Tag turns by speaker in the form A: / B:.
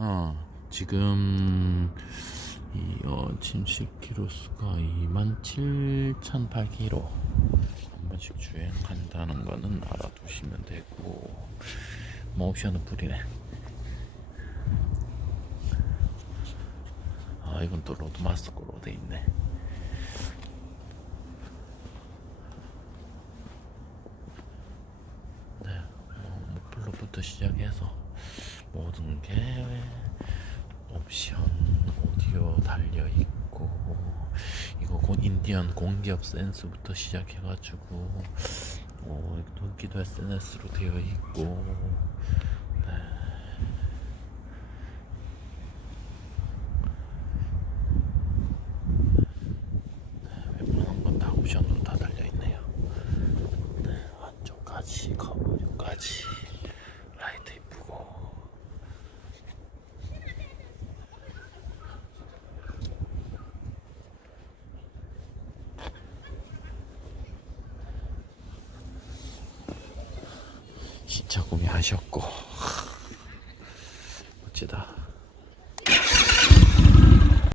A: 어, 지금 이 어, 침실 키로수가 27,008km 한 번씩 주행한다는 거는 알아두시면 되고 뭐 옵션은 풀이네. 아 이건 또 로드마스터 거로 돼 있네. 네, 뭐 목플로부터 시작해서 옵션 오디오 달려 있고 이거 곧 인디언 공기업 센스부터 시작해가지고 어, 돌기도 SNS로 되어 있고 네. 네, 옵션으로 다 달려 있네요. 네, 안쪽까지 커버까지 라이트 이쁘고 구매하셨고. 멋지다